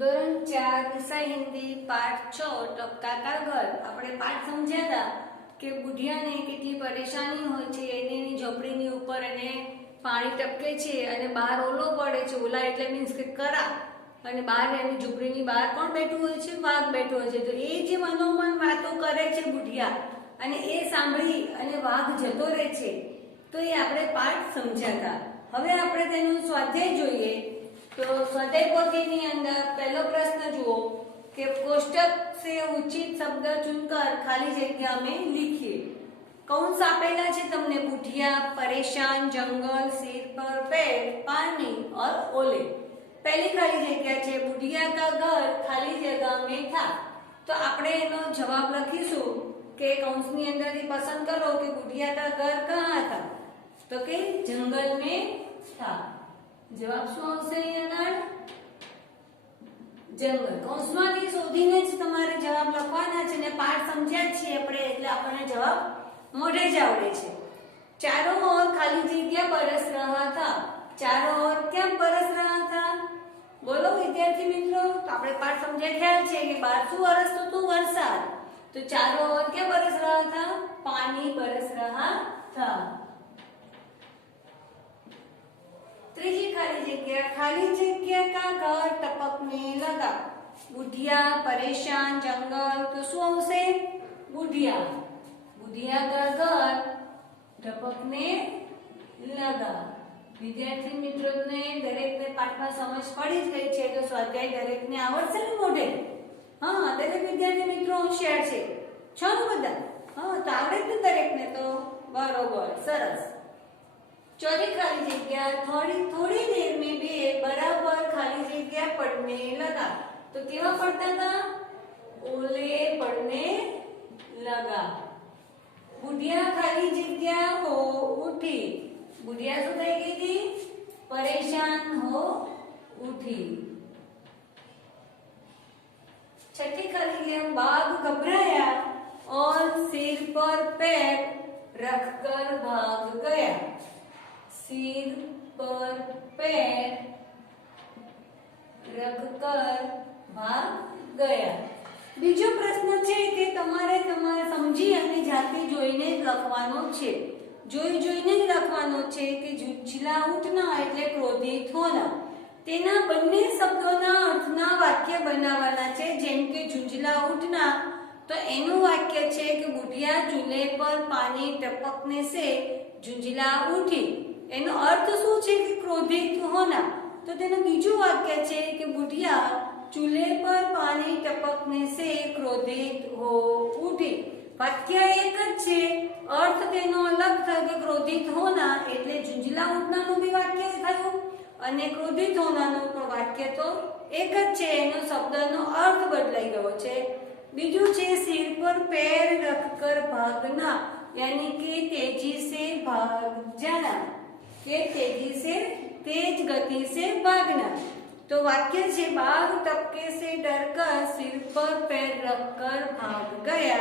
ધોરણ 4 વિષય હિન્દી પાઠ 6 ટપકા કાગળ આપણે પાઠ સમજ્યા હતા કે બુઢિયાને કેટલી પરેશાની હોય છે એની ઝોપડીની ઉપર અને પાણી ટપકે છે અને બહાર ઓલો પડે છે ઓલા એટલે મીન્સ કે કરા અને બહાર એની ઝૂંપડીની બહાર કોણ બેઠું હોય છે વાઘ બેઠો હોય છે તો એ જે મનોમન વાતો કરે છે બુઢિયા અને એ સાંભળી અને વાઘ જતો રહે છે તો એ આપણે પાઠ સમજ્યા હતા। હવે આપણે તેનું સ્વાધ્યાય જોઈએ तो स्वाध्याय पोथी ની અંદર पहलो प्रश्न जुओ कि कोष्टक से उचित शब्द चुनकर खाली जगह में लिखिए। कौन सा आपेला छे तमने बुढ़िया, परेशान, जंगल, सिर पर पेड़, पानी और ओले। पहली खाली जगह छे बुढ़िया का घर खाली जगह में था तो આપણે એનો જવાબ લખીશું કે કૌંસની અંદરથી પસંદ કરો કે बुढ़िया का घर कहाँ था तो કે जंगल में था। जवाब શું આવશે અહીંયા જંગલ કૌંસમાંથી શોધીને જ તમારે જવાબ લખવાના છે ને પાઠ સમજ્યા છીએ આપણે એટલે આપણને જવાબ મોઢે જ આવડે છે। चारों ओर खाली जगह बरस रहा था। चारों ओर क्या बरस रहा था बोलो विद्यार्थी मित्रों तो આપણે પાઠ સમજ્યા ખ્યાલ છે કે બહાર શું વરસતું હતું વરસાદ तो चारों ओर क्या बरस रहा था पानी बरस रहा था। त्रीजी खाली जगह का घर टपकने लगा। बुढ़िया, परेशान, जंगल तो શું આવશે बुढ़िया। बुढ़िया का घर टपकने लगा। विद्यार्थी मित्रों ने दरेक ने पाठ में समझ पड़ी જ ગઈ છે તો સ્વાધ્યાય દરેક ને આવડશે ને મોઢે। હા દરેક વિદ્યાર્થી મિત્રો હોશિયાર છે છો ને બધા હા તો આવડે જ દરેક ને તો બરોબર સરસ। चौथी खाली जगह थोड़ी देर में भी बराबर खाली जगह पड़ने लगा तो केवा पड़ता था ओले पड़ने लगा। बुढ़िया खाली जगह हो उठी। बुढ़िया શું થઈ ગઈ थी परेशान हो उठी। छठी खाली जगह बाघ घबराया और सिर पर पैर रखकर भाग गया। सिर पर पैर रखकर भाग गया। बीजो प्रश्न છે કે તમારે સમજી અને જાતે જોઈને જ લખવાનો છે। જોઈને જ લખવાનો છે કે ઝૂંઝલા ઉઠના એટલે ક્રોધિત હોના। તેના બંને શબ્દોના અર્થના વાક્ય બનાવવાના છે। જેમ કે ઝૂંઝલા ઉઠના તો એનું વાક્ય છે કે બુઢિયા ચૂલે પર પાણી ટપકને से ઝૂંઝલા ઉઠી। એનો અર્થ શું છે કે ક્રોધિત હોના તો તેનું બીજું વાક્ય છે કે બુઢિયા ચૂલે પર પાણી ટપકને से ક્રોધિત हो उठी। વાક્ય એક જ છે અર્થ તેનો અલગ થયો કે ક્રોધિત હોના એટલે ઝૂંઝલા ઉઠનાનું બી વાક્ય થયું અને ક્રોધિત હોનાનું પણ વાક્ય તો એક જ છે એનો શબ્દનો અર્થ બદલાઈ ગયો છે। બીજું છે सिर पर पैर रखकर भागना यानी कि तेजी से भाग जाना के तेजी से तेज गति से भागना तो वाक्य से बाघ टपके से डरकर सिर पर पैर रखकर भाग गया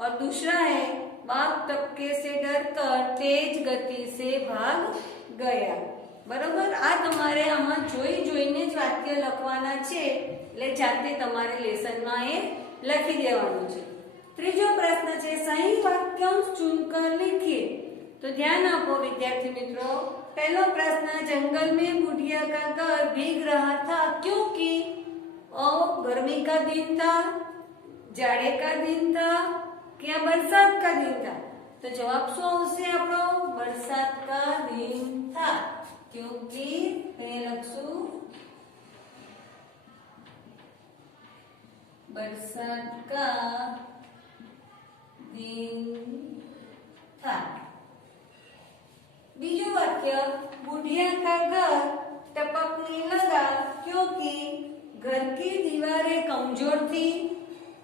और दूसरा है बाघ टपके से डरकर तेज गति से भाग गया। बराबर आ તમારે આમાં જોઈને જ વાક્ય લખવાના છે એટલે જાતે તમારે લેસનમાં એ લખી દેવાનું છે। ત્રીજો પ્રશ્ન છે સહી વાક્यांश चुनकर लिखिए। तो ध्यान आपो विद्यार्थी मित्रों पहला प्रश्न जंगल में बुढ़िया का घर भीग रहा था क्योंकि गर्मी का दिन था, जाड़े का दिन था क्या बरसात का दिन था तो जवाब શું આવશે આપણો बरसात का दिन था क्योंकि લખશું बरसात का दिन था। बीजो वाक्य बुढ़िया का घर टपकने लगा क्योंकि घर की दीवारें कमजोर थी।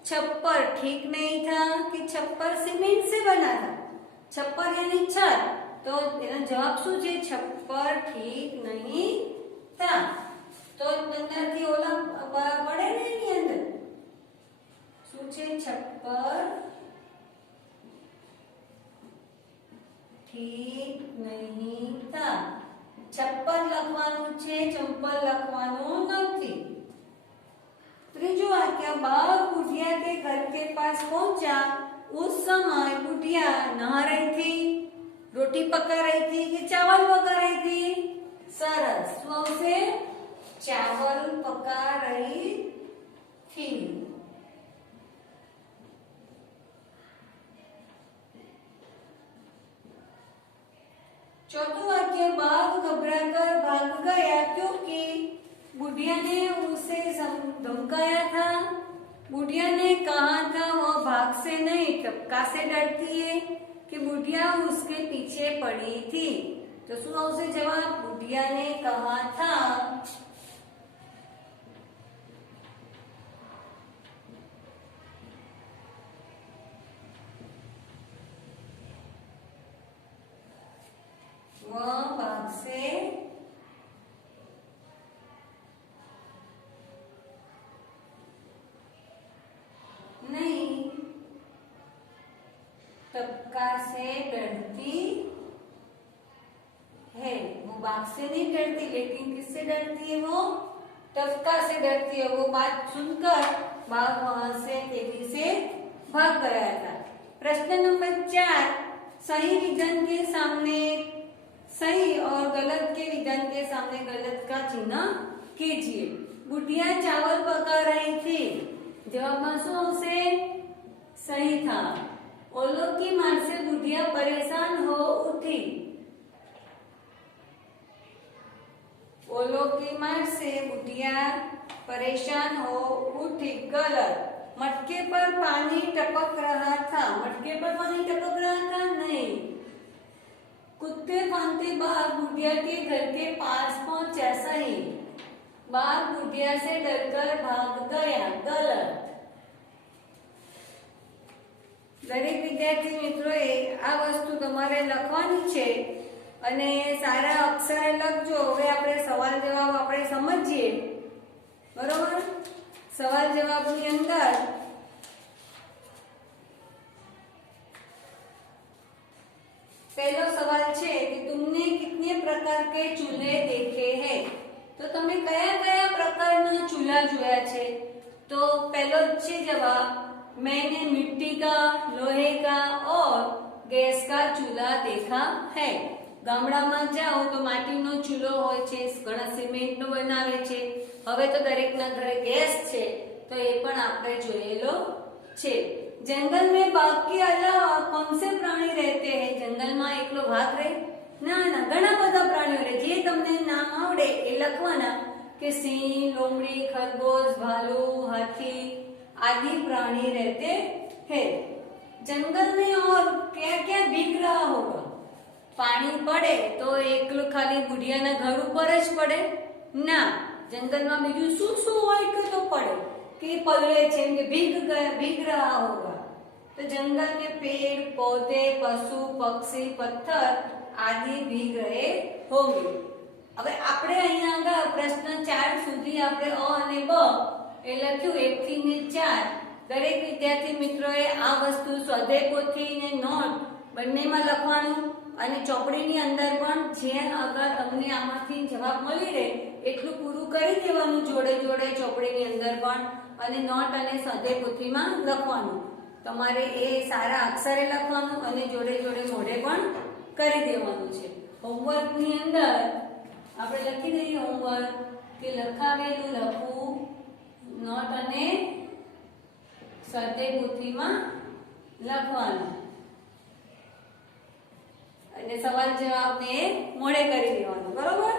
छप्पर ठीक नहीं था कि छप्पर सीमेंट से बना था। छप्पर यानी छत तो तेरा जवाब શું છે छप्पर ठीक नहीं था तो અંદરથી ઓલા પડે ને એની અંદર શું છે छप्पर ठीक नहीं था। छप्पर લખવાનું છે ચંપલ લખવાનું નથી। बाघ बुढ़िया के घर के पास पहुंचा। उस समय बुढ़िया नहा रही थी, रोटी पका रही थी कि चावल पका रही थी? सरस, तो उसे चावल पका रही थी। चौथं वाक्य, बाघ घबराकर भाग गया क्योंकि बुढ़िया ने उसे धमकाया था। बुढ़िया ने कहा था वह भाग से नहीं टपका से डरती है कि बुढ़िया उसके पीछे पड़ी थी। तो सुनो उसे जवाब, बुढ़िया ने कहा था वह भाग से नहीं टपका से डरती है। वो बाघ से नहीं डरती, लेकिन किससे डरती है? वो टपका से डरती है। वो बात सुनकर बाघ वहां से तेजी से भाग गया था। प्रश्न नंबर 4, सही विधान के सामने सही और गलत के विधान के सामने गलत का चिन्ह कीजिए। बुढ़िया चावल पका रही थी, जवाब मासू से सही था। ओलों की मार से बुढ़िया परेशान हो उठी। ओलों की मार से बुढ़िया परेशान हो उठी, गलत। मटके पर पानी टपक रहा था, मटके पर पानी टपक रहा था, नहीं। कुत्ते फांदते बाघ बुढ़िया के घर के पास पहुंचा, सही। बाघ बुढ़िया से डरकर भाग गया, गलत। દરેક વિદ્યાર્થી મિત્રોએ આ વસ્તુ તમારે લખવાની છે અને સારા અક્ષરે લખજો। હવે આપણે સવાલ જવાબ આપણે સમજીએ, બરોબર? સવાલ જવાબની અંદર पहला सवाल छे कि तुमने कितने प्रकार के चूल्हे देखे हैं? तो તમે કયા પ્રકારના ચૂલા જોયા છે? તો પહેલો છે જવાબ, मैंने मिट्टी का, लोहे का और गैस का चूल्हा देखा है। ગામડામાં જાઓ તો માટીનો ચૂલો હોય છે, ઘણા સિમેન્ટનો બનાવે છે। હવે તો દરેકના ઘરે ગેસ છે, તો એ પણ આપણે જોયેલો છે। जंगल में बाघ के अलावा कौन से प्राणी रहते हैं? जंगल में एकलो बाघ रहे? ना ना, घણા બધા પ્રાણીઓ રહે। જે તમને નામ આવડે એ લખવાના કે સિંહ, લોમડી, ખરગોશ, ભાલુ, हाथी आदि प्राणी रहते हैं। जंगल में और क्या क्या भीग रहा होगा? पानी पड़े तो एकलो खाली बुढ़िया ना घर ऊपर ज पड़े? ना, जंगल में बीजू शू शू होय के तो पड़े कि पलळे छे के भीग रहा होगा। तो जंगल में पेड़ पौधे, पशु पक्षी, पत्थर आदि भीग रहे होंगे। હવે આપણે અહીંયા આગળ પ્રશ્ન 4 સુધી આપણે અ અને બ એ લખ્યું 1 થી 4। દરેક વિદ્યાર્થી મિત્રોએ આ વસ્તુ સ્વાધ્યાય પોથી ને નોટ બંનેમાં લખવાનું અને ચોપડીની અંદર પણ જે આગળ તમને આમાંથી જવાબ મળી રહે એટલું પૂરું કરી દેવાનું જોડે જોડે ચોપડીની અંદર પણ અને નોટ અને સ્વાધ્યાય પોથીમાં લખવાનું। તમારે એ સારા અક્ષરે લખવાનું અને જોડે જોડે મોઢે પણ કરી દેવાનું છે। હોમવર્કની અંદર આપણે લખી દઈએ હોમવર્ક કે લખાવેલું લખવું, નોટ અને સ્વાધ્યાય પોથીમાં લખવાનું અને સવાલ જવાબને મોઢે કરી દેવાનું, બરોબર?